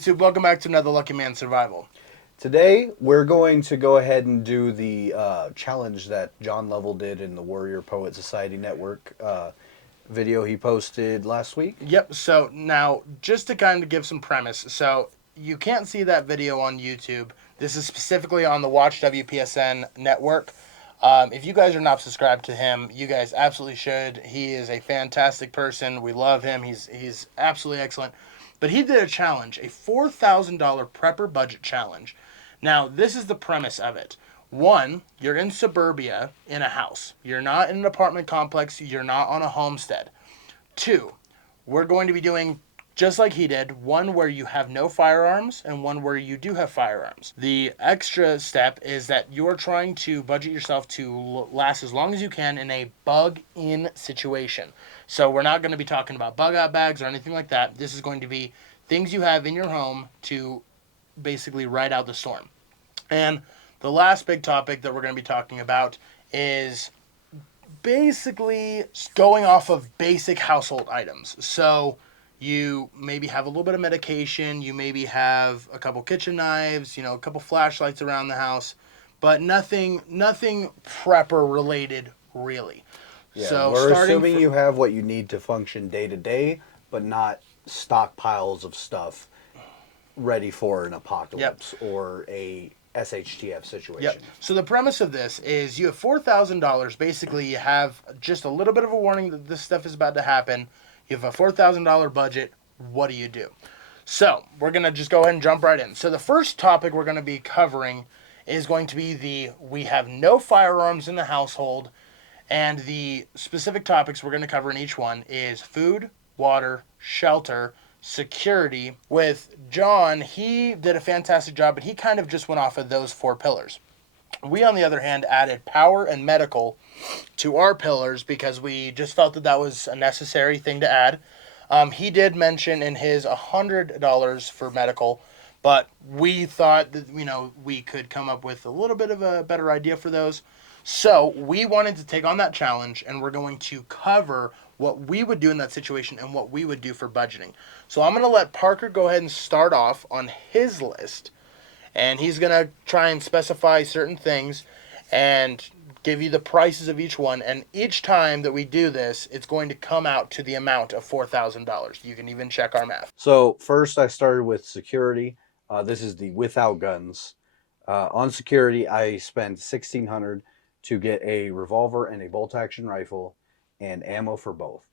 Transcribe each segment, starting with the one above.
YouTube? Welcome back to another Lucky Man Survival. Today, we're going to go ahead and do the challenge that John Lovell did in the Warrior Poet Society Network video he posted last week. Yep, so now, just to kind of give some premise, so you can't see that video on YouTube. This is specifically on the Watch WPSN network. If you guys are not subscribed to him, you guys absolutely should. He is a fantastic person. We love him. He's absolutely excellent. But he did a challenge, a $4,000 prepper budget challenge. Now, this is the premise of it. One, you're in suburbia in a house. You're not in an apartment complex. You're not on a homestead. Two, we're going to be doing just like he did, one where you have no firearms and one where you do have firearms. The extra step is that you're trying to budget yourself to last as long as you can in a bug-in situation. So we're not going to be talking about bug-out bags or anything like that. This is going to be things you have in your home to basically ride out the storm. And the last big topic that we're going to be talking about is basically going off of basic household items. So you maybe have a little bit of medication, you maybe have a couple kitchen knives, a couple flashlights around the house, but nothing prepper related really. Yeah, so we're assuming you have what you need to function day to day, but not stockpiles of stuff ready for an apocalypse or a SHTF situation. Yep. So the premise of this is you have $4,000. Basically, you have just a little bit of a warning that this stuff is about to happen. You have a $4,000 budget. What do you do? So we're going to just go ahead and jump right in. So the first topic we're going to be covering is going to be we have no firearms in the household. And the specific topics we're going to cover in each one is food, water, shelter, security. With John, he did a fantastic job, but he kind of just went off of those 4 pillars. We, on the other hand, added power and medical to our pillars because we just felt that was a necessary thing to add. He did mention in his $100 for medical, but we thought that, we could come up with a little bit of a better idea for those. So we wanted to take on that challenge, and we're going to cover what we would do in that situation and what we would do for budgeting. So I'm going to let Parker go ahead and start off on his list, and he's going to try and specify certain things and give you the prices of each one. And each time that we do this, it's going to come out to the amount of $4,000. You can even check our math. So first I started with security. This is the without guns. On security, I spent $1,600 to get a revolver and a bolt-action rifle and ammo for both.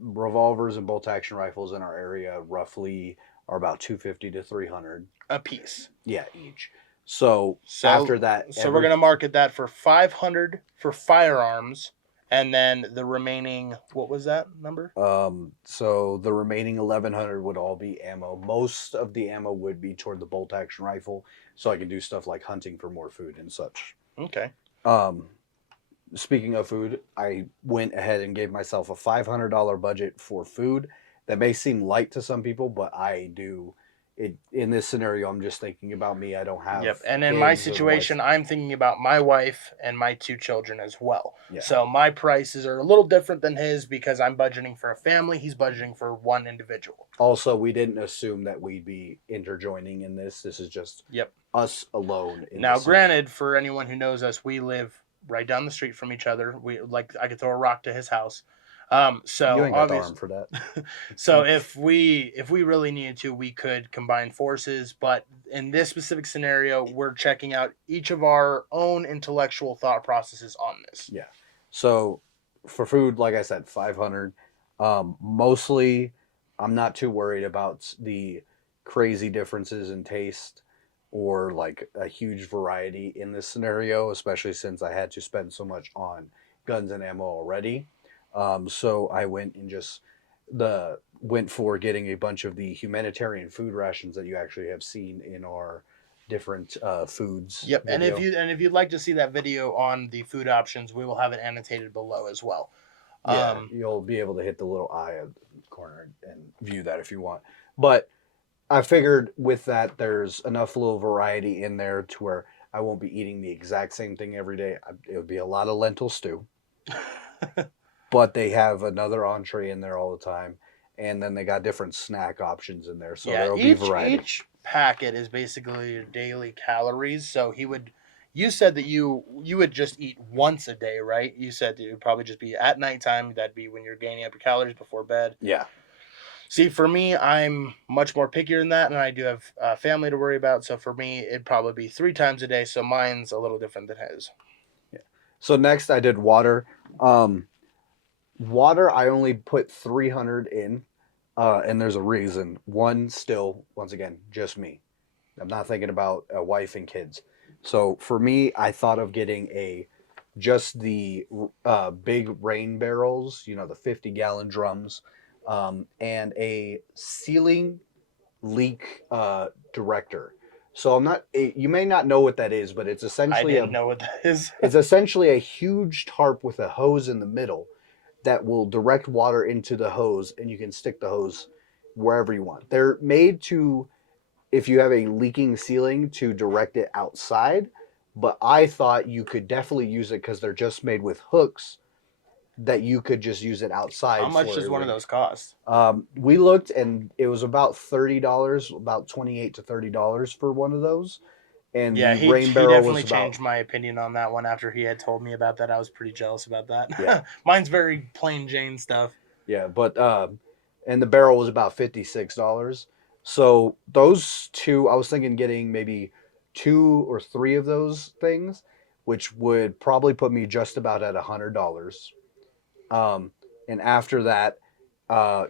Revolvers and bolt-action rifles in our area roughly are about $250 to $300 a piece. Yeah, each. So after that, so we're gonna market that for $500 for firearms, and then the remaining, what was that number? So the remaining $1,100 would all be ammo. Most of the ammo would be toward the bolt-action rifle, so I can do stuff like hunting for more food and such. Okay. Speaking of food, I went ahead and gave myself a $500 budget for food. That may seem light to some people, but I do it in this scenario. I'm just thinking about me. I don't have. Yep. And in my situation, I'm thinking about my wife and my 2 children as well. Yeah. So my prices are a little different than his because I'm budgeting for a family. He's budgeting for one individual. Also, we didn't assume that we'd be interjoining in this. This is just us alone. Now, granted, for anyone who knows us, we live right down the street from each other. I could throw a rock to his house. So you ain't got the arm for that. So if we really needed to, we could combine forces. But in this specific scenario, we're checking out each of our own intellectual thought processes on this. Yeah. So for food, like I said, $500. Mostly, I'm not too worried about the crazy differences in taste or like a huge variety in this scenario, especially since I had to spend so much on guns and ammo already. So I went and went for getting a bunch of the humanitarian food rations that you actually have seen in our different foods. Yep, video. And if you'd like to see that video on the food options, we will have it annotated below as well. Yeah, you'll be able to hit the little eye at the corner and view that if you want. But I figured with that, there's enough little variety in there to where I won't be eating the exact same thing every day. It would be a lot of lentil stew. But they have another entree in there all the time. and then they got different snack options in there, so Yeah, there'll be variety. each packet is basically your daily calories. So he would. You said that you would just eat once a day, right? You said that it would probably just be at nighttime. That'd be when you're gaining up your calories before bed. Yeah. See, for me, I'm much more pickier than that, and I do have family to worry about. So for me, it'd probably be 3 times a day. So mine's a little different than his. Yeah. So next I did water. Water I only put 300 in, and there's a reason. One, still, once again, just me. I'm not thinking about a wife and kids. So for me, I thought of getting just the big rain barrels, the 50-gallon drums, and a ceiling leak director. So you may not know what that is, but it's I essentially didn't know what that is. it's essentially a huge tarp with a hose in the middle that will direct water into the hose, and you can stick the hose wherever you want. They're made to, if you have a leaking ceiling, to direct it outside, but I thought you could definitely use it because they're just made with hooks that you could just use it How outside much for does a one of rain. those cost? We looked and it was about $30, about $28 to $30 for one of those, and Yeah, the he rain he barrel was definitely about changed my opinion on that one after he had told me about that. I was pretty jealous about yeah. that. Mine's very plain Jane stuff. Yeah, but and the barrel was about $56. So those two, I was thinking getting maybe 2 or 3 of those things, which would probably put me just about at $100. Um, and after that,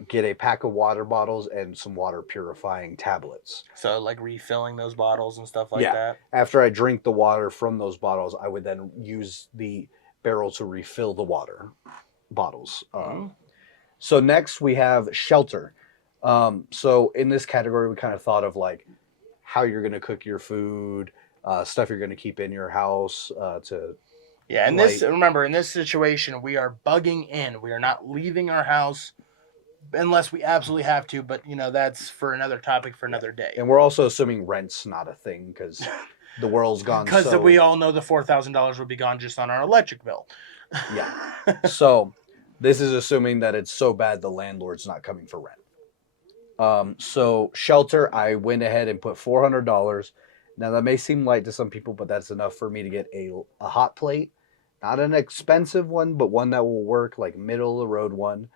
get a pack of water bottles and some water purifying tablets. So like refilling those bottles and stuff like Yeah, that. after I drink the water from those bottles, I would then use the barrel to refill the water bottles. Mm. So next we have shelter. So in this category, we kind of thought of like how you're going to cook your food, stuff you're going to keep in your house to Yeah, and this light. remember in this situation we are bugging in. We are not leaving our house unless we absolutely have to. But that's for another topic for Yeah. another day. And we're also assuming rent's not a thing because the world's gone Because so. we all know the $4,000 will be gone just on our electric bill. Yeah. So this is assuming that it's so bad the landlord's not coming for rent. So shelter, I went ahead and put $400. Now that may seem light to some people, but that's enough for me to get a hot plate, not an expensive one, but one that will work, like middle of the road one.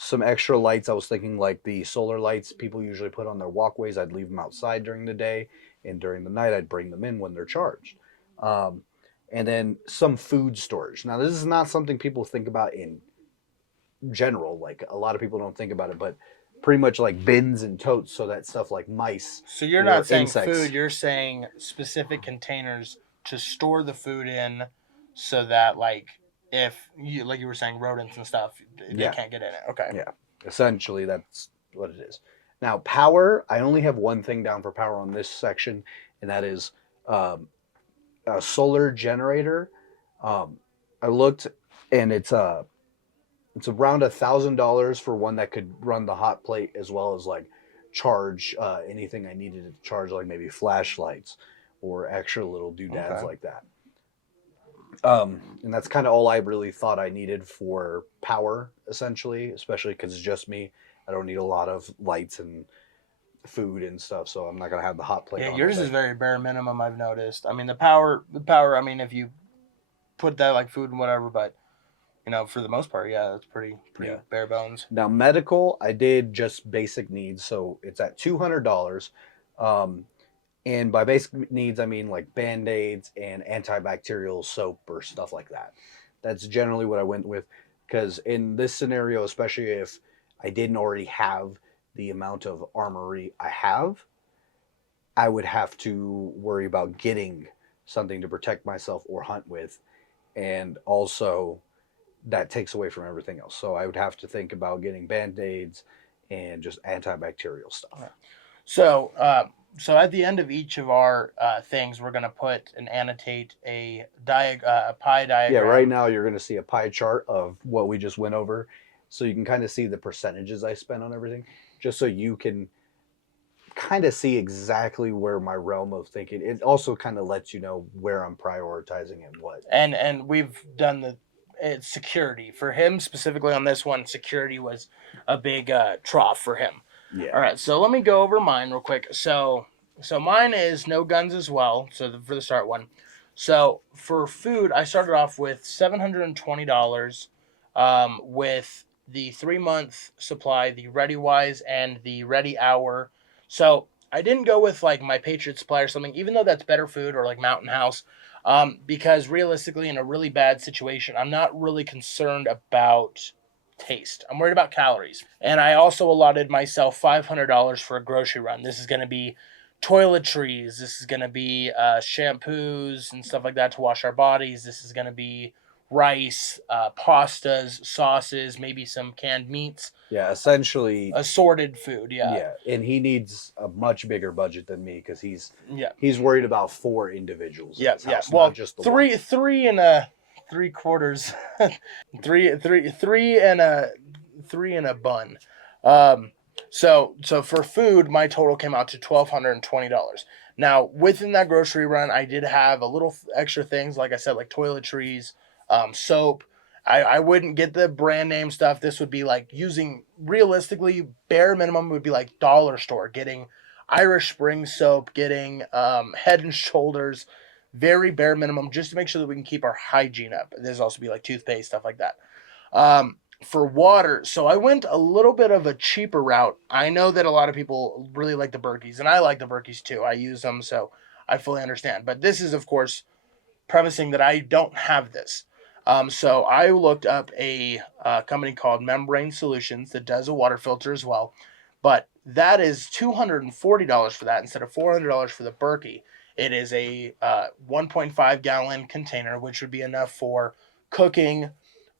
Some extra lights. I was thinking like the solar lights people usually put on their walkways. I'd leave them outside during the day, and during the night I'd bring them in when they're charged. Um, and then some food storage. Now this is not something people think about in general. Like a lot of people don't think about it, but pretty much like bins and totes so that stuff like mice So you're or not saying insects. food, you're saying specific containers to store the food in so that if you like you were saying rodents and stuff, they Yeah. can't get in it. Okay. Yeah, essentially that's what it is. Now power, I only have one thing down for power on this section, and that is um, a solar generator. Um, I looked, and it's around $1,000 for one that could run the hot plate as well as like charge anything I needed to charge, like maybe flashlights or extra little doodads Okay. like that. And that's kind of all I really thought I needed for power, essentially, especially because it's just me. I don't need a lot of lights and food and stuff, so I'm not gonna have the hot plate Yeah, on all yours day. is very bare minimum. I've noticed. I mean, the power. I mean, if you put that like food and whatever, but for the most part, yeah, that's pretty Yeah. bare bones. Now medical, I did just basic needs, so it's at $200. Um, and by basic needs, I mean like band-aids and antibacterial soap or stuff like that. That's generally what I went with because in this scenario, especially if I didn't already have the amount of armory I have, I would have to worry about getting something to protect myself or hunt with. And also, that takes away from everything else. So I would have to think about getting band aids and just antibacterial stuff. So at the end of each of our things, we're gonna put and annotate a pie Yeah, right diagram. now you're going to see a pie chart of what we just went over. So you can kind of see the percentages I spent on everything, just so you can kind of see exactly where my realm of thinking. It also kind of lets you know where I'm prioritizing and what. And we've done the it's security. For him specifically on this one, security was a big trough for him. Yeah. All right, so let me go over mine real quick. So mine is no guns as well. So for the start one, so for food, I started off with $720, with the 3 month supply, the ReadyWise and the Ready Hour. So I didn't go with like my Patriot Supply or something, even though that's better food, or like Mountain House, because realistically, in a really bad situation, I'm not really concerned about taste. I'm worried about calories. And I also allotted myself $500 for a grocery run. This is going to be toiletries. This is going to be shampoos and stuff like that to wash our bodies. This is going to be rice, pastas, sauces, maybe some canned meats. Yeah, essentially Assorted food. Yeah. Yeah, and he needs a much bigger budget than me because Yeah. he's worried about 4 individuals. Yeah. In his Yeah. house, Well, not just the three, one. three and a 3/4, three and a bun. So for food, my total came out to $1,220. Now within that grocery run, I did have a little extra things, like I said, like toiletries, soap. I wouldn't get the brand name stuff. This would be like using, realistically, bare minimum would be like dollar store, getting Irish Spring soap, getting Head and Shoulders, very bare minimum, just to make sure that we can keep our hygiene up. There's also be like toothpaste, stuff like that. For water, so I went a little bit of a cheaper route. I know that a lot of people really like the Berkeys, and I like the Berkeys too. I use them, so I fully understand. But this is, of course, premising that I don't have this. So I looked up a company called Membrane Solutions that does a water filter as well, but that is $240 for that instead of $400 for the Berkey. It is a 1.5 gallon container, which would be enough for cooking,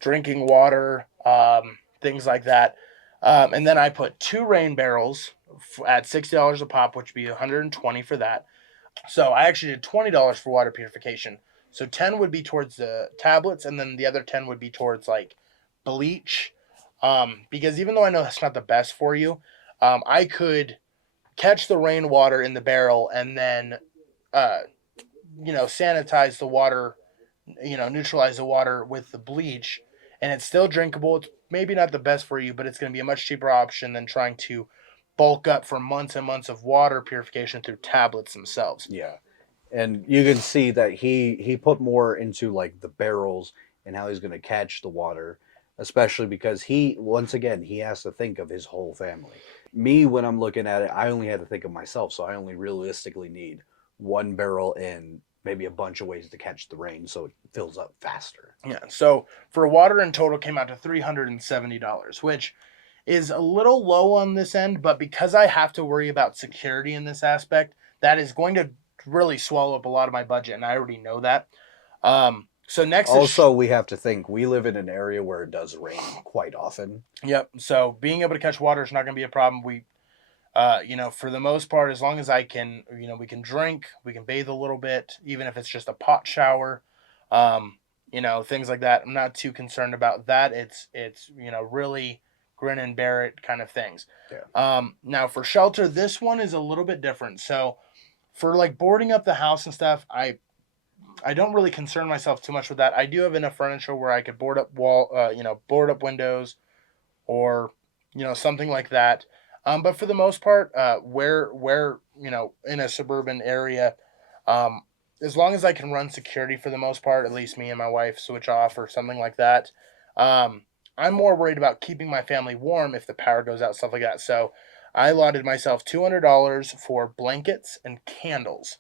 drinking water, things like that. And then I put 2 rain barrels at $60 a pop, which would be $120 for that. So I actually did $20 for water purification. So 10 would be towards the tablets, and then the other 10 would be towards like bleach. Because even though I know that's not the best for you, I could catch the rainwater in the barrel and then, uh, sanitize the water, neutralize the water with the bleach, and it's still drinkable. It's maybe not the best for you, but it's going to be a much cheaper option than trying to bulk up for months and months of water purification through tablets themselves. Yeah, and you can see that he put more into like the barrels and how he's going to catch the water, especially because he once again he has to think of his whole family. Me, when I'm looking at it, I only had to think of myself, so I only realistically need 1 barrel and maybe a bunch of ways to catch the rain so it fills up faster. Yeah. So for water in total came out to $370, which is a little low on this end, but because I have to worry about security in this aspect, that is going to really swallow up a lot of my budget, and I already know that. So next Also, we have to think we live in an area where it does rain quite often. Yep. So being able to catch water is not going to be a problem. We, for the most part, as long as I can, we can drink, we can bathe a little bit, even if it's just a pot shower, things like that. I'm not too concerned about that. It's really grin and bear it kind of things. Yeah. Now for shelter, this one is a little bit different. So for like boarding up the house and stuff, I don't really concern myself too much with that. I do have enough furniture where I could board up board up windows, or something like that. But for the most part, where in a suburban area, as long as I can run security for the most part, at least me and my wife switch off or something like that. I'm more worried about keeping my family warm if the power goes out, stuff like that. So I allotted myself $200 for blankets and candles.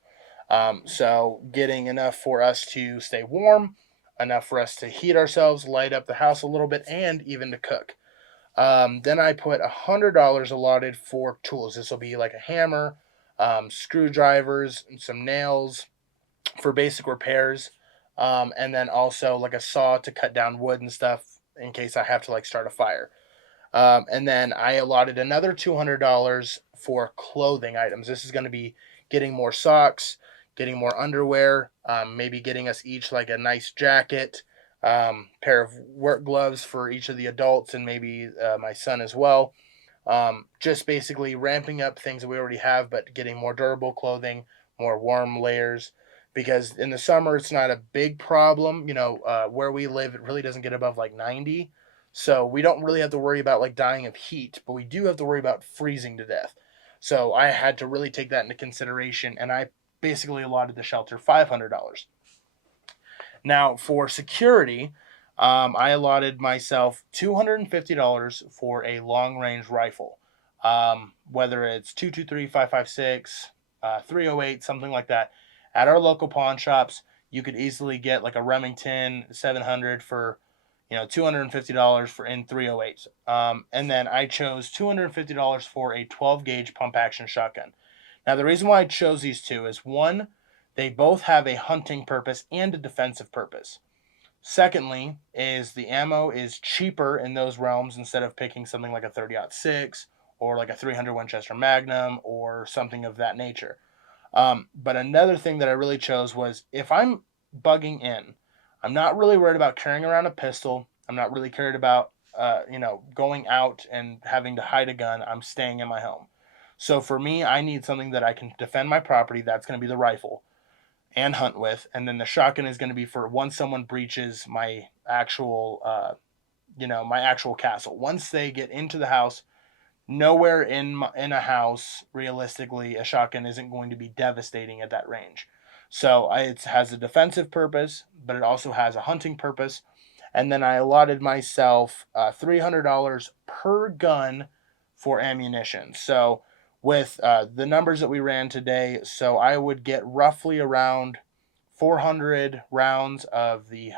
So getting enough for us to stay warm, enough for us to heat ourselves, light up the house a little bit, and even to cook. Then I put $100 allotted for tools. This will be like a hammer, screwdrivers, and some nails for basic repairs. And then also like a saw to cut down wood and stuff in case I have to like start a fire. And then I allotted another $200 for clothing items. This is going to be getting more socks, getting more underwear, maybe getting us each like a nice jacket, pair of work gloves for each of the adults and maybe my son as well. Just basically ramping up things that we already have, but getting more durable clothing, more warm layers, because in the summer it's not a big problem. Where we live, it really doesn't get above like 90. So we don't really have to worry about like dying of heat, but we do have to worry about freezing to death. So I had to really take that into consideration, and I basically allotted the shelter $500. Now, for security, I allotted myself $250 for a long range rifle, whether it's 223, 556, 308, something like that. At our local pawn shops, you could easily get like a Remington 700 for $250 for in 308s. And then I chose $250 for a 12 gauge pump action shotgun. Now, the reason why I chose these two is one, they both have a hunting purpose and a defensive purpose. Secondly, is the ammo is cheaper in those realms instead of picking something like a 30-06 or like a 300 Winchester Magnum or something of that nature. But another thing that I really chose was if I'm bugging in, I'm not really worried about carrying around a pistol. I'm not really worried about, going out and having to hide a gun. I'm staying in my home. So for me, I need something that I can defend my property. That's going to be the rifle and hunt with, and then the shotgun is going to be for once someone breaches my actual castle. Once they get into the house, nowhere in a house realistically a shotgun isn't going to be devastating at that range. So it has a defensive purpose, but it also has a hunting purpose. And then I allotted myself $300 per gun for ammunition. So with the numbers that we ran today, so I would get roughly around 400 rounds of the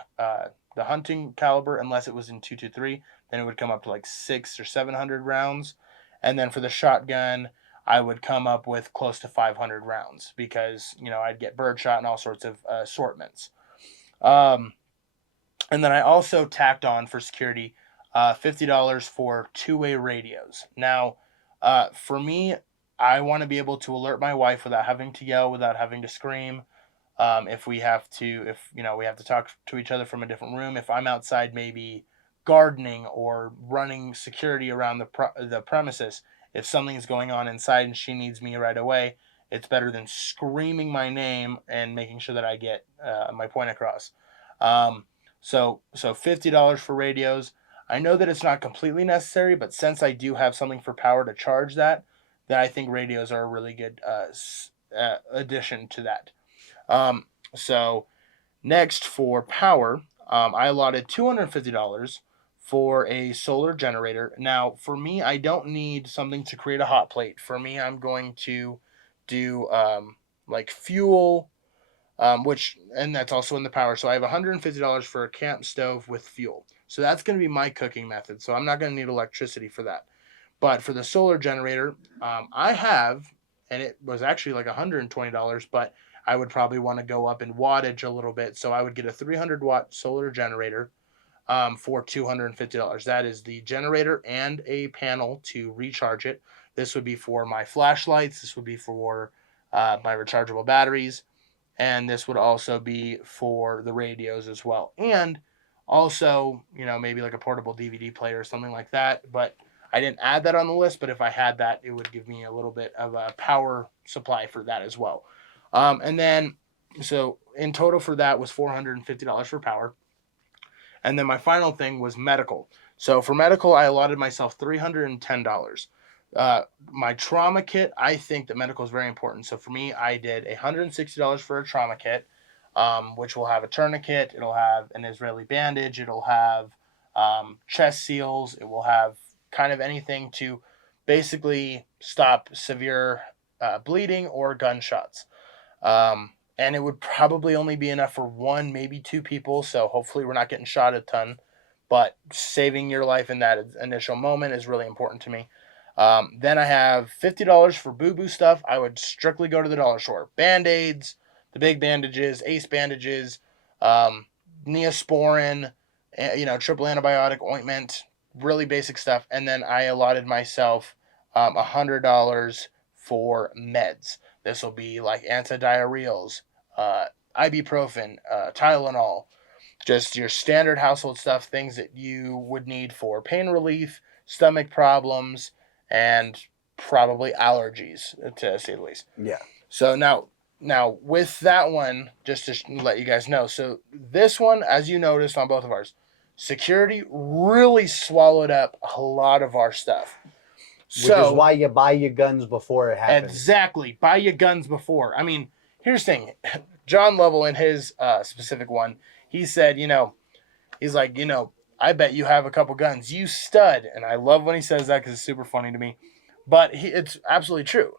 hunting caliber, unless it was in 223. Then it would come up to like 600 or 700 rounds, and then for the shotgun, I would come up with close to 500 rounds because I'd get birdshot and all sorts of assortments. Um, and then I also tacked on for security $50 for two-way radios. Now, for me, I want to be able to alert my wife without having to yell, without having to scream. If we have to talk to each other from a different room, if I'm outside maybe gardening or running security around the premises, if something is going on inside and she needs me right away, it's better than screaming my name and making sure that I get my point across. Um, so $50 for radios. I know that it's not completely necessary, but since I do have something for power to charge that, then I think radios are a really good addition to that. Um, so next for power, I allotted $250 for a solar generator. Now, for me, I don't need something to create a hot plate. For me, I'm going to do like fuel, and that's also in the power. So I have $150 for a camp stove with fuel. So that's going to be my cooking method. So I'm not going to need electricity for that. But for the solar generator, I have, and it was actually like $120, but I would probably want to go up in wattage a little bit. So I would get a 300-watt solar generator for $250. That is the generator and a panel to recharge it. This would be for my flashlights. This would be for my rechargeable batteries. And this would also be for the radios as well. And also, maybe like a portable DVD player or something like that. But I didn't add that on the list, but if I had that, it would give me a little bit of a power supply for that as well. And then, so in total for that was $450 for power. And then my final thing was medical. So for medical, I allotted myself $310. My trauma kit, I think that medical is very important. So for me, I did $160 for a trauma kit, which will have a tourniquet. It'll have an Israeli bandage. It'll have chest seals. It will have kind of anything to basically stop severe bleeding or gunshots. And it would probably only be enough for one, maybe two people. So hopefully we're not getting shot a ton. But saving your life in that initial moment is really important to me. Then I have $50 for boo-boo stuff. I would strictly go to the dollar store. Band-Aids, the big bandages, ace bandages, Neosporin, triple antibiotic ointment, really basic stuff. And then I allotted myself $100 for meds. This will be like antidiarrheals, ibuprofen, Tylenol, just your standard household stuff, things that you would need for pain relief, stomach problems, and probably allergies, to say the least. Yeah. So now, Now, with that one, just to let you guys know, so this one, as you noticed on both of ours, security really swallowed up a lot of our stuff. Which is So, why you buy your guns before it happens. exactly, buy your guns before. I mean, here's the thing John Lovell, in his specific one, he said, he's like, I bet you have a couple guns. You stud. And I love when he says that because it's super funny to me. But it's absolutely true.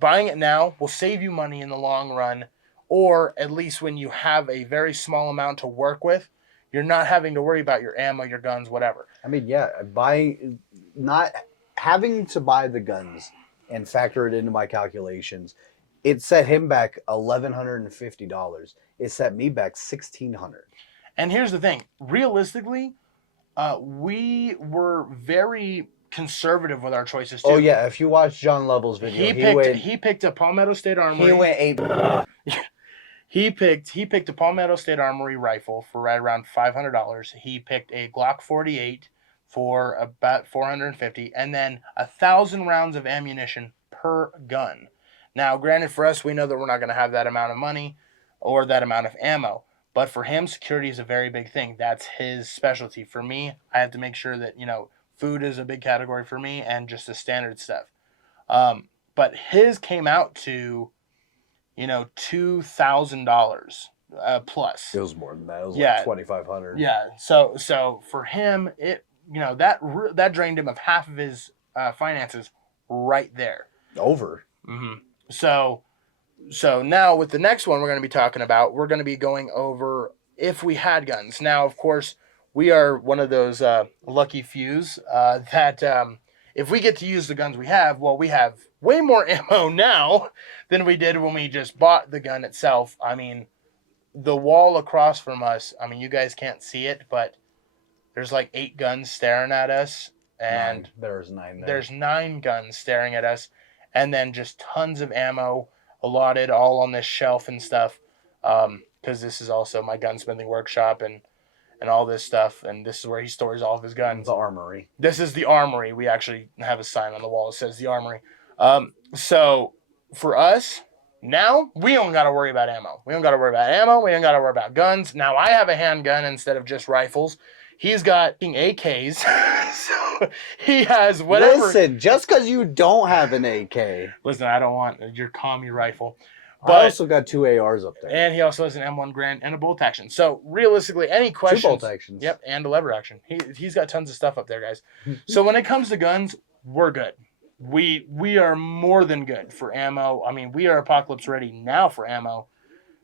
Buying it now will save you money in the long run, or at least when you have a very small amount to work with, you're not having to worry about your ammo, your guns, whatever. I mean, yeah, not having to buy the guns and factor it into my calculations, it set him back $1,150. It set me back $1,600. And here's the thing realistically, we were very conservative with our choices too. Oh yeah, if you watch John Lovell's video, he picked a Palmetto State Armory. He went 8. He picked a Palmetto State Armory rifle for right around $500. He picked a Glock 48 for about $450, and then 1,000 rounds of ammunition per gun. Now, granted, for us, we know that we're not going to have that amount of money or that amount of ammo. But for him, security is a very big thing. That's his specialty. For me, I have to make sure that, food is a big category for me and just the standard stuff. But his came out to, $2,000 plus. It was more than that. It was Yeah. like $2,500. Yeah. So for him, it that drained him of half of his finances right there. Over. Mm-hmm. So now with the next one we're going to be talking about, we're going to be going over if we had guns. Now, of course, we are one of those lucky fews that if we get to use the guns we have, well, we have way more ammo now than we did when we just bought the gun itself. I mean, the wall across from us, I mean, you guys can't see it, but there's like 8 guns staring at us. And there's 9 there. There's 9 guns staring at us. And then just tons of ammo allotted all on this shelf and stuff, because this is also my gunsmithing workshop and all this stuff, and this is where he stores all of his guns. The armory. This is the armory. We actually have a sign on the wall that says the armory. So for us now, we don't got to worry about ammo. We don't got to worry about ammo. We don't got to worry about guns. Now I have a handgun instead of just rifles. He's got AKs, so he has whatever. Listen, just because you don't have an AK. Listen, I don't want your commie rifle. But I also got 2 ARs up there. And he also has an M1 Grand and a bolt action. So realistically, any questions? 2 bolt actions. Yep, and a lever action. He's got tons of stuff up there, guys. So when it comes to guns, we're good. We are more than good for ammo. I mean, we are apocalypse ready now for ammo.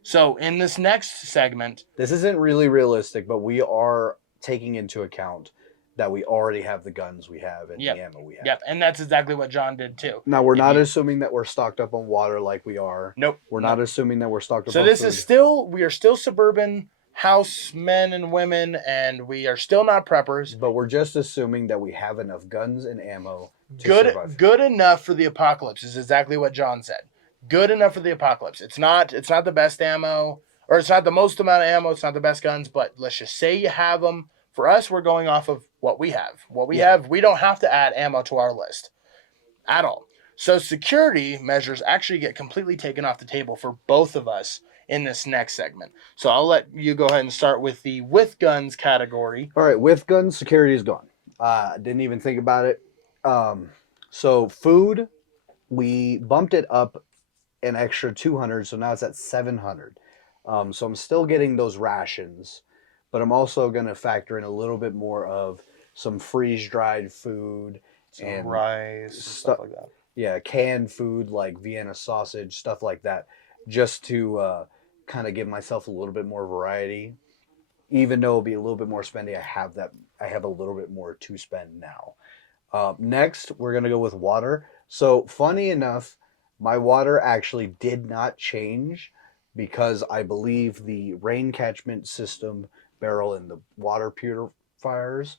So in this next segment, this isn't really realistic, but we are taking into account that we already have the guns we have and the ammo we have. Yep, and that's exactly what John did too. Now, we're not assuming that we're stocked up on water like we are. Nope. We're not assuming that we're stocked up on food. So we are still suburban house men and women, and we are still not preppers. But we're just assuming that we have enough guns and ammo to survive. Good enough for the apocalypse is exactly what John said. Good enough for the apocalypse. It's not the best ammo, or it's not the most amount of ammo, it's not the best guns, but let's just say you have them. For us, we're going off of what we have. What we have, we don't have to add ammo to our list at all. So security measures actually get completely taken off the table for both of us in this next segment. So I'll let you go ahead and start with the with guns category. All right, with guns, security is gone. Didn't even think about it. So food, we bumped it up an extra 200, so now it's at 700. So I'm still getting those rations, but I'm also going to factor in a little bit more of some freeze-dried food and rice and stuff like that. Yeah, canned food like Vienna sausage, stuff like that, just to kind of give myself a little bit more variety. Even though it'll be a little bit more spendy, I have a little bit more to spend now. Next, we're going to go with water. So funny enough, my water actually did not change because I believe the rain catchment system barrel and the water purifiers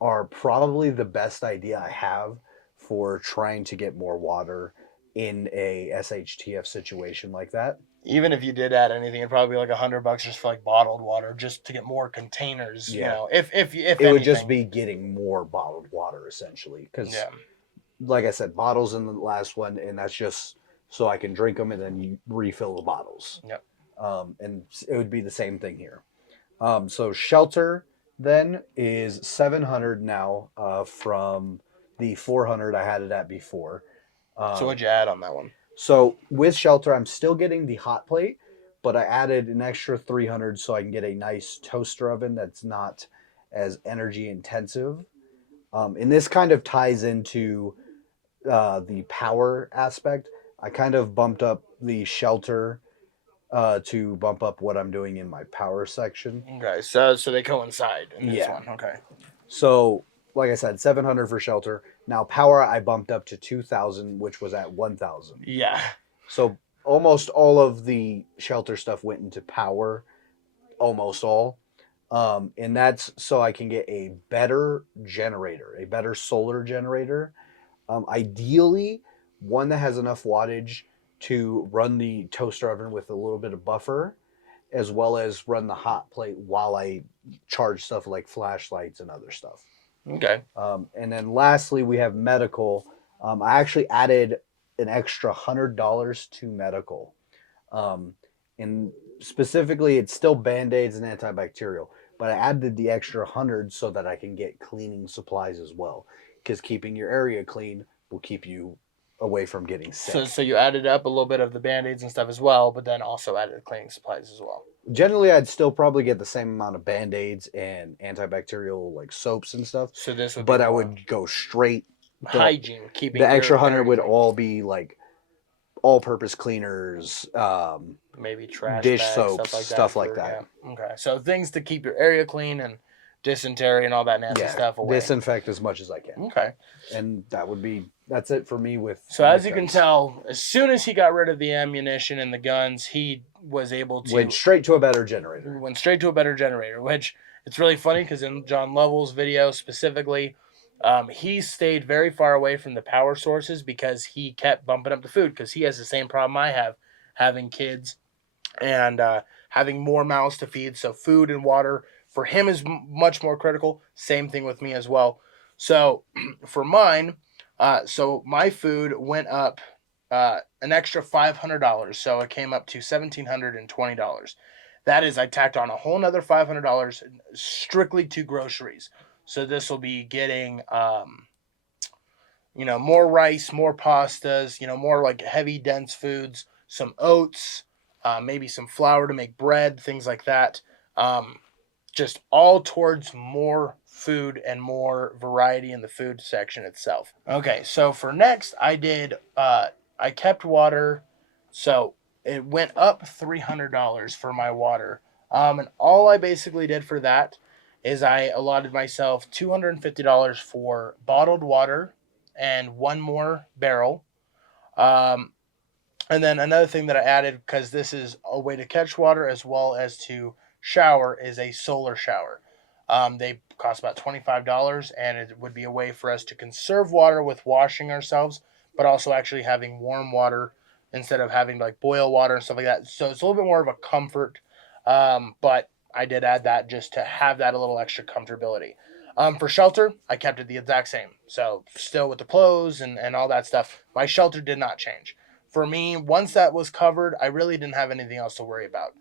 are probably the best idea I have for trying to get more water in a SHTF situation like that. Even if you did add anything, it'd probably be like $100 just for like bottled water, just to get more containers. Yeah. If it anything. Would just be getting more bottled water essentially, because like I said, bottles in the last one, and that's just so I can drink them and then you refill the bottles. Yep. And it would be the same thing here. So shelter then is 700 now from the 400 I had it at before. So what'd you add on that one? So with shelter, I'm still getting the hot plate, but I added an extra 300 so I can get a nice toaster oven that's not as energy intensive. And this kind of ties into the power aspect. I kind of bumped up the shelter to bump up what I'm doing in my power section. Okay, so they coincide in this Yeah. one. Okay. So, like I said, 700 for shelter. Now power I bumped up to 2,000, which was at 1,000. Yeah. So almost all of the shelter stuff went into power, almost all. And that's so I can get a better generator, a better solar generator. Ideally, one that has enough wattage to run the toaster oven with a little bit of buffer, as well as run the hot plate while I charge stuff like flashlights and other stuff. Okay. And then lastly, we have medical. I actually added an extra $100 to medical. And specifically, it's still Band-Aids and antibacterial, but I added the extra 100 so that I can get cleaning supplies as well. Because keeping your area clean will keep you away from getting sick. So you added up a little bit of the Band-Aids and stuff as well, but then also added cleaning supplies as well. Generally, I'd still probably get the same amount of Band-Aids and antibacterial like soaps and stuff. So this would but be I more would go straight. hygiene, keeping The extra your 100 area would clean. all be like all-purpose cleaners, Maybe trash dish bags, soaps, stuff like that. Yeah. Okay. So things to keep your area clean and dysentery and all that nasty stuff away. disinfect as much as I can. Okay. And that's it for me with. So as you can tell, as soon as he got rid of the ammunition and the guns, he was able to went straight to a better generator. Which it's really funny because in John Lovell's video specifically, he stayed very far away from the power sources because he kept bumping up the food because he has the same problem I have, having kids and having more mouths to feed. So food and water for him is much more critical. Same thing with me as well. So for mine, so my food went up an extra $500. So it came up to $1,720. That is, I tacked on a whole nother $500 strictly to groceries. So this will be getting, more rice, more pastas, more like heavy, dense foods, some oats, maybe some flour to make bread, things like that. Just all towards more food and more variety in the food section itself. Okay, so for next, I kept water, so it went up $300 for my water. And all I basically did for that is I allotted myself $250 for bottled water and one more barrel. And then another thing that I added, because this is a way to catch water as well as to shower, is a solar shower. They cost about $25, and it would be a way for us to conserve water with washing ourselves, but also actually having warm water instead of having like boil water and stuff like that. So it's a little bit more of a comfort, but I did add that just to have that a little extra comfortability. For shelter, I kept it the exact same. So still with the clothes and all that stuff. My shelter did not change. For me, once that was covered, I really didn't have anything else to worry about.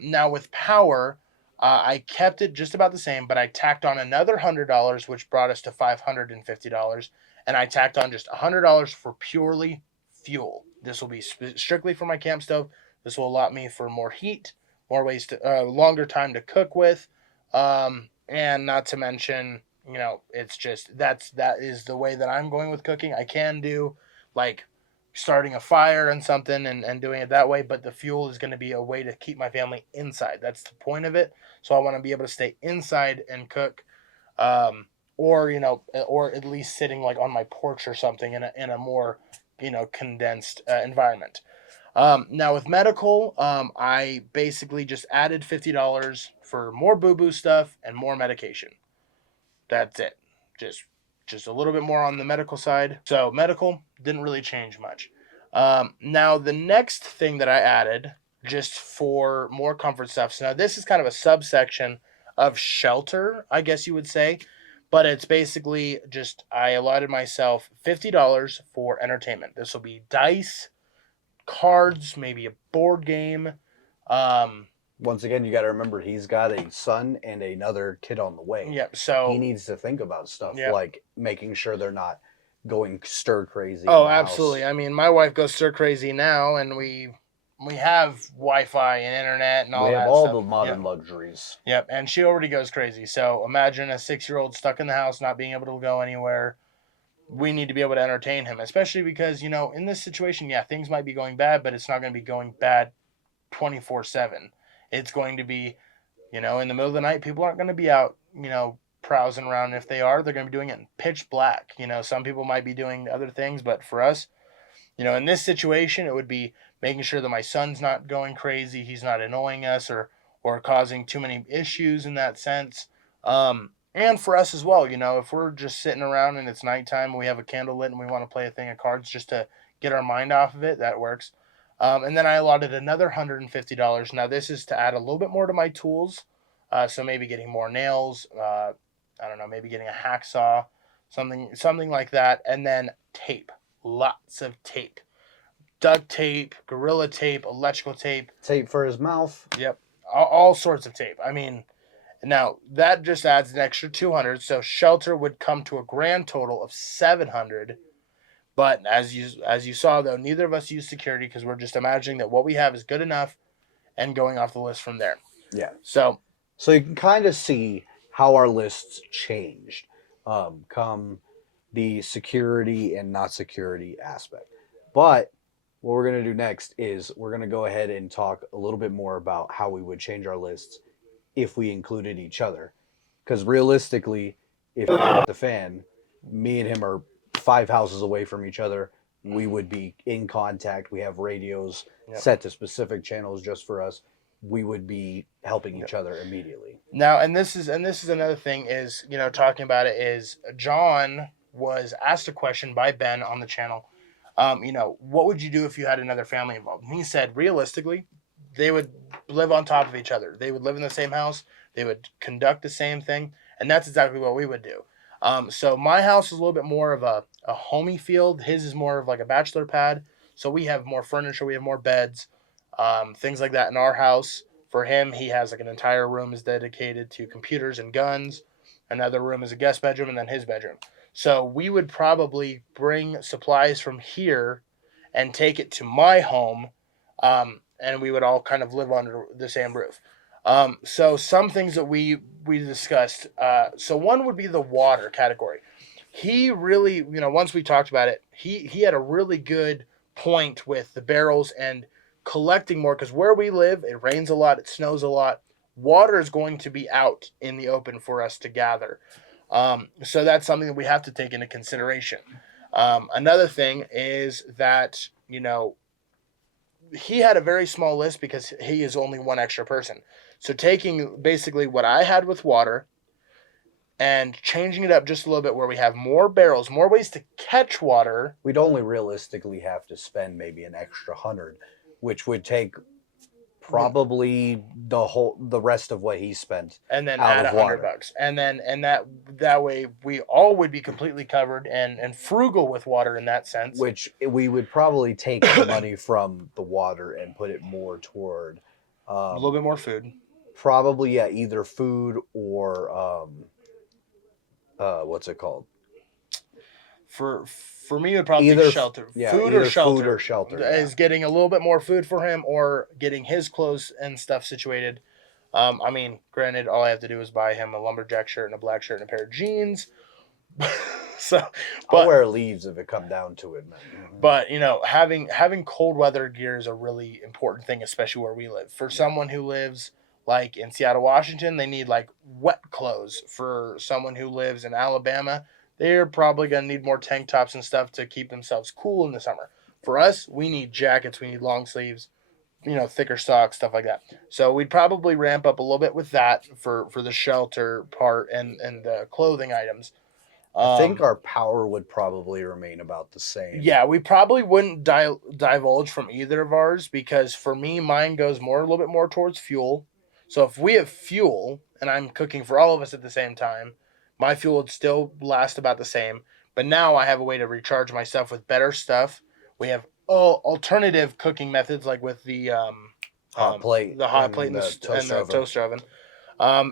Now with power, I kept it just about the same, but I tacked on another $100, which brought us to $550, and I tacked on just $100 for purely fuel. This will be strictly for my camp stove. This will allot me for more heat, more ways to longer time to cook with, and not to mention, it's just that is the way that I'm going with cooking. I can do like starting a fire and something and doing it that way, but the fuel is going to be a way to keep my family inside. That's the point of it. So I want to be able to stay inside and cook, or at least sitting like on my porch or something in a more condensed environment. Now with medical, I basically just added $50 for more boo-boo stuff and more medication. That's it. Just a little bit more on the medical side. So medical didn't really change much. Now the next thing that I added, just for more comfort stuff. So now this is kind of a subsection of shelter, I guess you would say, but it's basically just I allotted myself $50 for entertainment. This will be dice, cards, maybe a board game. Um, Once again, you got to remember he's got a son and another kid on the way. yeah, He so needs to think about stuff yeah. like making sure they're not going stir crazy in Oh, the absolutely. house. I mean, my wife goes stir crazy now, and we have Wi-Fi and internet and We all have that all stuff. the modern luxuries. Yep, and she already goes crazy. So imagine a 6-year-old stuck in the house, not being able to go anywhere. We need to be able to entertain him, especially because, in this situation, yeah, things might be going bad, but it's not going to be going bad 24/7. It's going to be, in the middle of the night, people aren't going to be out, browsing around. If they are, they're going to be doing it in pitch black. Some people might be doing other things, but for us, in this situation, it would be making sure that my son's not going crazy, he's not annoying us or causing too many issues in that sense. And for us as well, if we're just sitting around and it's nighttime and we have a candle lit and we want to play a thing of cards just to get our mind off of it, that works. And then I allotted another $150. Now this is to add a little bit more to my tools. So maybe getting more nails. I don't know, maybe getting a hacksaw, something like that, and then tape. Lots of tape. Duct tape, gorilla tape, electrical tape. Tape for his mouth. Yep. All sorts of tape. I mean, now that just adds an extra 200, so shelter would come to a grand total of 700. But as you saw though, neither of us use security because we're just imagining that what we have is good enough and going off the list from there. Yeah. So you can kind of see how our lists changed come the security and not security aspect. But what we're going to do next is we're going to go ahead and talk a little bit more about how we would change our lists if we included each other. Because realistically, if the fan, me and him are 5 houses away from each other, we would be in contact. We have radios set to specific channels just for us. We would be helping each other immediately. Now, and this is another thing is, talking about it is John was asked a question by Ben on the channel. What would you do if you had another family involved? And he said, realistically, they would live on top of each other. They would live in the same house. They would conduct the same thing. And that's exactly what we would do. So my house is a little bit more of a homey field. His is more of like a bachelor pad. So we have more furniture. We have more beds, things like that in our house. For him, he has like an entire room is dedicated to computers and guns. Another room is a guest bedroom, and then his bedroom. So we would probably bring supplies from here and take it to my home, and we would all kind of live under the same roof. So some things that we discussed. So one would be the water category. He really, once we talked about it, he had a really good point with the barrels and collecting more because where we live, it rains a lot, it snows a lot. Water is going to be out in the open for us to gather. So that's something that we have to take into consideration. Another thing is that, he had a very small list because he is only one extra person. So taking basically what I had with water and changing it up just a little bit where we have more barrels, more ways to catch water. We'd only realistically have to spend maybe an extra 100, which would take probably the rest of what he spent, and then add $100, and that way we all would be completely covered and frugal with water in that sense. Which we would probably take the money from the water and put it more toward a little bit more food. Probably either food or what's it called? For me, it would probably be shelter. Food or shelter is getting a little bit more food for him or getting his clothes and stuff situated. I mean, granted, all I have to do is buy him a lumberjack shirt and a black shirt and a pair of jeans. I'll wear leaves if it come down to it, man. But having cold weather gear is a really important thing, especially where we live. For someone who lives like in Seattle, Washington, they need like wet clothes. For someone who lives in Alabama, they're probably going to need more tank tops and stuff to keep themselves cool in the summer. For us, we need jackets, we need long sleeves, thicker socks, stuff like that. So we'd probably ramp up a little bit with that for the shelter part and the clothing items. I think our power would probably remain about the same. Yeah, we probably wouldn't divulge from either of ours because for me, mine goes a little bit more towards fuel. So if we have fuel and I'm cooking for all of us at the same time, my fuel would still last about the same. But now I have a way to recharge myself with better stuff. We have alternative cooking methods, like with Hot plate the hot plate and the and toaster the oven. toaster oven.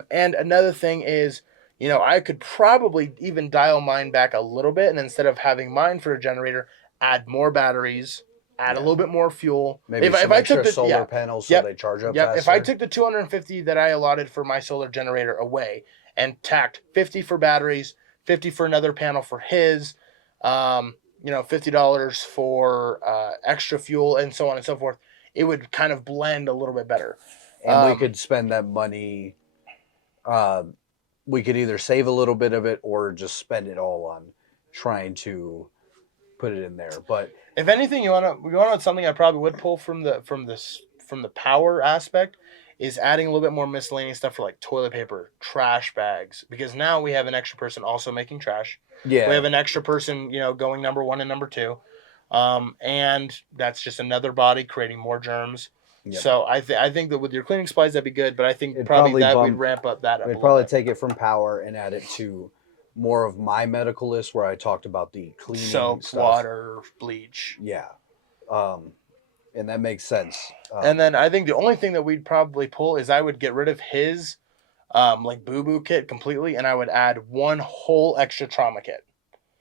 And another thing is, I could probably even dial mine back a little bit, and instead of having mine for a generator, add more batteries, add a Yeah. little bit more fuel. Maybe If some I took extra the solar panels so yep, they charge up yep. If I faster. took the 250 that I allotted for my solar generator away and tacked 50 for batteries, 50 for another panel for his, $50 for extra fuel, and so on and so forth, it would kind of blend a little bit better. And we could spend that money. We could either save a little bit of it or just spend it all on trying to put it in there. But If anything, you want something I probably would pull from the power aspect is adding a little bit more miscellaneous stuff for like toilet paper, trash bags, because now we have an extra person also making trash. yeah, We have an extra person, going number one and number two, and that's just another body creating more germs. yep. So I think that with your cleaning supplies that'd be good, but I think It'd probably probably that we'd bump. ramp up that up a We'd little probably bit. take it from power and add it to more of my medical list where I talked about the cleaning Soap, stuff. water, bleach. Yeah, and that makes sense. And then I think the only thing that we'd probably pull is I would get rid of his like Boo Boo kit completely, and I would add one whole extra trauma kit.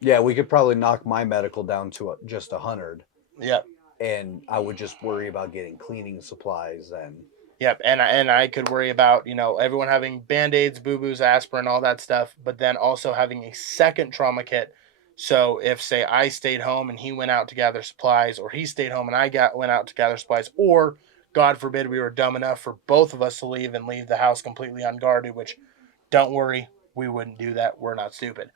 Yeah, we could probably knock my medical down to just 100. Yep. And I would just worry about getting cleaning supplies and Yep, and I could worry about everyone having Band-Aids, Boo Boos, aspirin, all that stuff, but then also having a second trauma kit. So if say I stayed home and he went out to gather supplies, or he stayed home and went out to gather supplies, or God forbid we were dumb enough for both of us to leave and leave the house completely unguarded, which don't worry, we wouldn't do that. We're not stupid.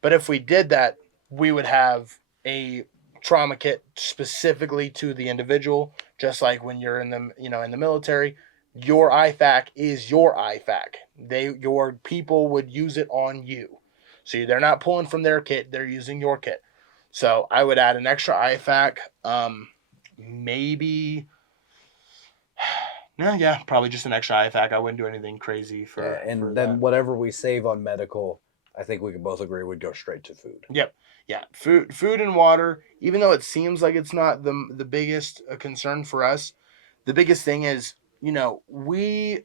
But if we did that, we would have a trauma kit specifically to the individual, just like when you're in the military. Your IFAC is your IFAC. Your people would use it on you. So they're not pulling from their kit, they're using your kit. So I would add an extra IFAC, maybe yeah, probably just an extra IFAC. I wouldn't do anything crazy for and for then that. whatever we save on medical, I think we can both agree would go straight to food. Yep. Yeah. Food and water, even though it seems like it's not the biggest concern for us, the biggest thing is, we're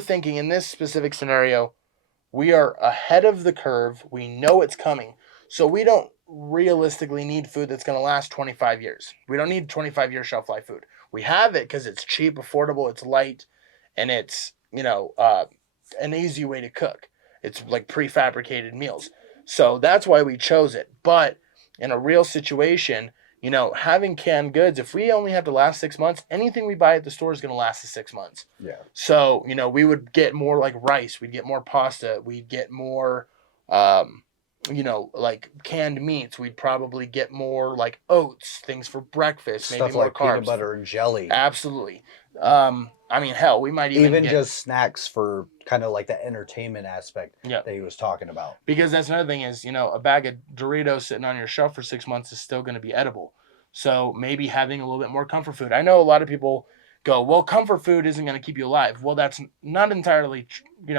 thinking in this specific scenario, we are ahead of the curve. We know it's coming. So we don't realistically need food that's going to last 25 years. We don't need 25-year shelf life food. We have it because it's cheap, affordable, it's light, and it's, an easy way to cook. It's like prefabricated meals. So that's why we chose it. But in a real situation, having canned goods, if we only have to last 6 months, anything we buy at the store is going to last us 6 months. Yeah. So, we would get more like rice, we'd get more pasta, we'd get more, like canned meats. We'd probably get more like oats, things for breakfast, Stuff maybe more like carbs. peanut butter and jelly. Absolutely. Hell, we might even just snacks for kind of like the entertainment aspect Yep. that he was talking about. Because that's another thing is, a bag of Doritos sitting on your shelf for 6 months is still going to be edible. So maybe having a little bit more comfort food. I know a lot of people go, well, comfort food isn't going to keep you alive. Well, that's not entirely,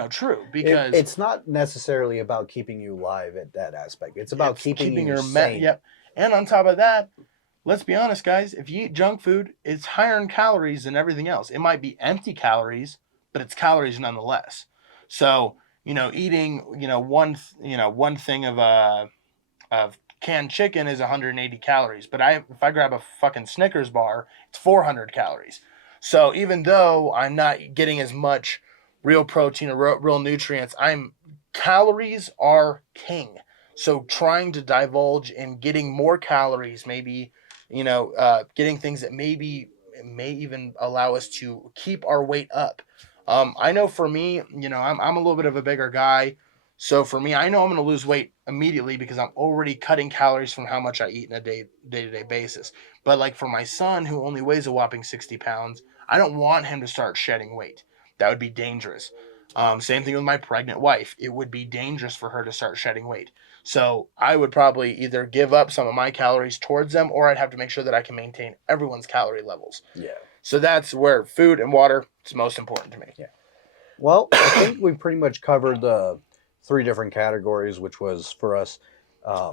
true, because it's not necessarily about keeping you alive at that aspect. It's about keeping you sane. Yep. And on top of that, let's be honest, guys. If you eat junk food, it's higher in calories than everything else. It might be empty calories, but it's calories nonetheless. So, eating, one thing of canned chicken is 180 calories. But if I grab a fucking Snickers bar, it's 400 calories. So even though I'm not getting as much real protein or real nutrients, calories are king. So trying to divulge in getting more calories, maybe, getting things that may even allow us to keep our weight up. I know for me, I'm a little bit of a bigger guy. So for me, I know I'm going to lose weight immediately because I'm already cutting calories from how much I eat on a day-to-day basis. But like for my son, who only weighs a whopping 60 pounds, I don't want him to start shedding weight. That would be dangerous. Same thing with my pregnant wife. It would be dangerous for her to start shedding weight. So I would probably either give up some of my calories towards them, or I'd have to make sure that I can maintain everyone's calorie levels. Yeah. So that's where food and water is most important to me. Yeah. Well, I think we pretty much covered the 3 different categories, which was for us.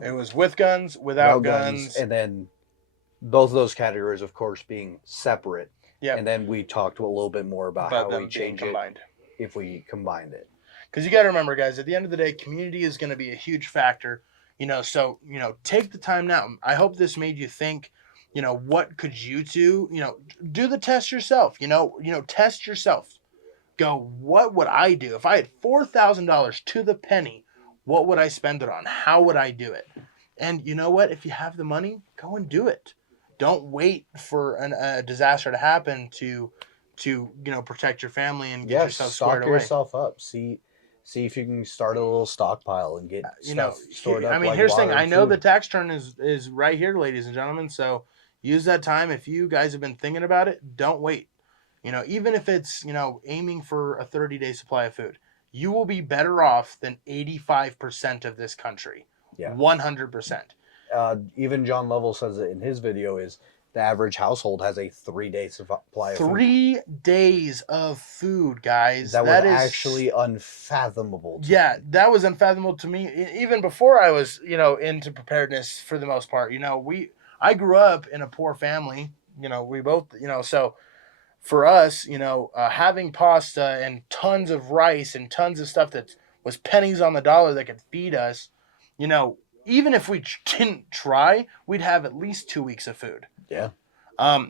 It was with guns, without guns, and then Both of those categories, of course, being separate. Yeah. And then we talked a little bit more about how them we being change combined. it if we combined it. Because you got to remember, guys, at the end of the day, community is going to be a huge factor. So take the time now. I hope this made you think. What could you do? Do the test yourself. Test yourself. Go, what would I do if I had $4,000 to the penny? What would I spend it on? How would I do it? And you know what? If you have the money, go and do it. Don't wait for a disaster to happen to protect your family and get yourself squared away. Stock yourself up. See if you can start a little stockpile and get stuff stored up. Here's the thing. I know the tax turn is right here, ladies and gentlemen. So use that time. If you guys have been thinking about it, don't wait. Even if it's aiming for a 30-day supply of food, you will be better off than 85% of this country. Yeah, 100%. Even John Lovell says it in his video. Is the average household has a 3-day supply of food. 3 days of food, guys. That is actually unfathomable. Yeah, that was unfathomable to me. Even before I was, into preparedness for the most part. I grew up in a poor family. We both, so for us, having pasta and tons of rice and tons of stuff that was pennies on the dollar that could feed us, even if we didn't try, we'd have at least 2 weeks of food. Yeah.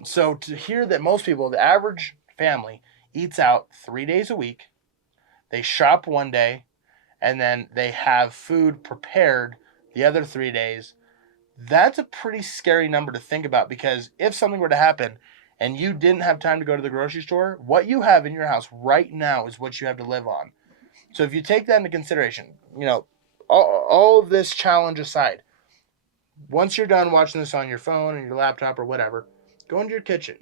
So to hear that most people, the average family, eats out 3 days a week, they shop one day, and then they have food prepared the other 3 days, that's a pretty scary number to think about, because if something were to happen and you didn't have time to go to the grocery store, what you have in your house right now is what you have to live on. So if you take that into consideration, all of this challenge aside, once you're done watching this on your phone and your laptop or whatever, go into your kitchen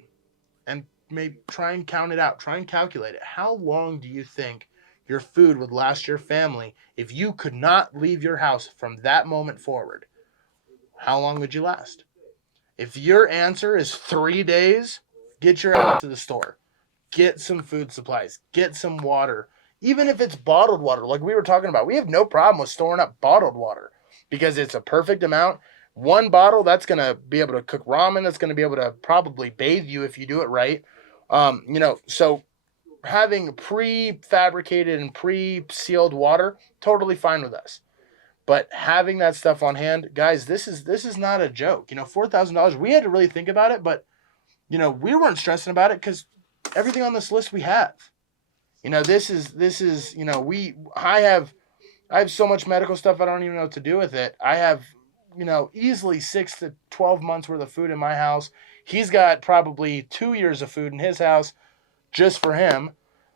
and maybe try and count it out. Try and calculate it. How long do you think your food would last your family if you could not leave your house from that moment forward? How long would you last? If your answer is 3 days, get your ass to the store. Get some food supplies. Get some water. Even if it's bottled water, like we were talking about, we have no problem with storing up bottled water because it's a perfect amount. One bottle, that's going to be able to cook ramen. That's going to be able to probably bathe you if you do it right. So having prefabricated and pre-sealed water, totally fine with us. But having that stuff on hand, guys, this is not a joke. $4,000, we had to really think about it, but, we weren't stressing about it because everything on this list we have. This is I have so much medical stuff I don't even know what to do with it. I have, easily 6 to 12 months worth of food in my house. He's got probably 2 years of food in his house just for him.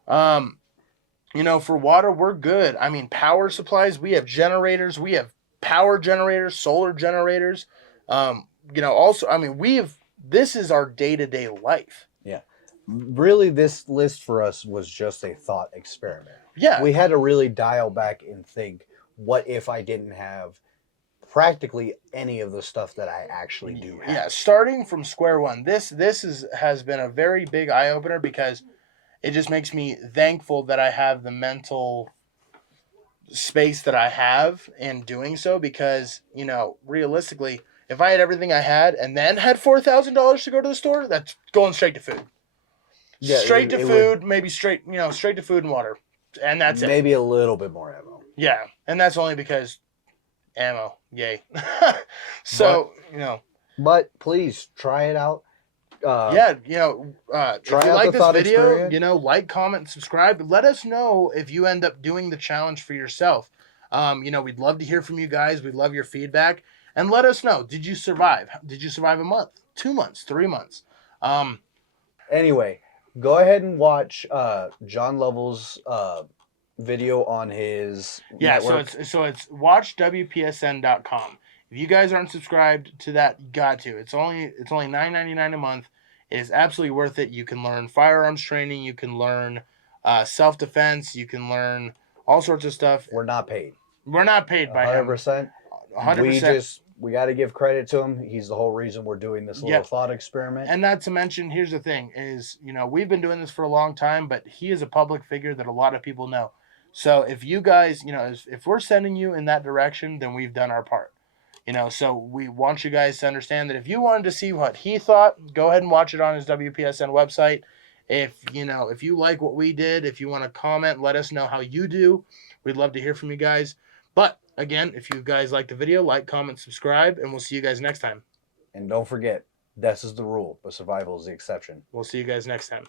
For water, we're good. Power supplies, we have generators, we have power generators, solar generators. This is our day-to-day life. Yeah. Really, this list for us was just a thought experiment. Yeah. We had to really dial back and think, what if I didn't have practically any of the stuff that I actually do have? Yeah, starting from square one. This has been a very big eye-opener because it just makes me thankful that I have the mental space that I have in doing so, because, realistically, if I had everything I had and then had $4,000 to go to the store, that's going straight to food. Yeah, straight to food, maybe straight to food and water. And that's it. Maybe a little bit more ammo. Yeah, and that's only because ammo, yay. So, But please, try it out. If you like this video, like, comment, subscribe. Let us know if you end up doing the challenge for yourself. We'd love to hear from you guys. We'd love your feedback. And let us know, did you survive? Did you survive a month, 2 months, 3 months? Anyway, go ahead and watch John Lovell's video on his network. So it's watchwpsn.com. If you guys aren't subscribed to that, you got to. It's only $9.99 a month. It is absolutely worth it. You can learn firearms training. You can learn self-defense. You can learn all sorts of stuff. We're not paid. We're not paid by 100%. him. 100%. We got to give credit to him. He's the whole reason we're doing this little thought experiment. And not to mention, here's the thing, is, we've been doing this for a long time, but he is a public figure that a lot of people know. So if you guys, if we're sending you in that direction, then we've done our part. So we want you guys to understand that if you wanted to see what he thought, go ahead and watch it on his WPSN website. If you like what we did, if you want to comment, let us know how you do. We'd love to hear from you guys. But again, if you guys like the video, like, comment, subscribe, and we'll see you guys next time. And don't forget, death is the rule, but survival is the exception. We'll see you guys next time.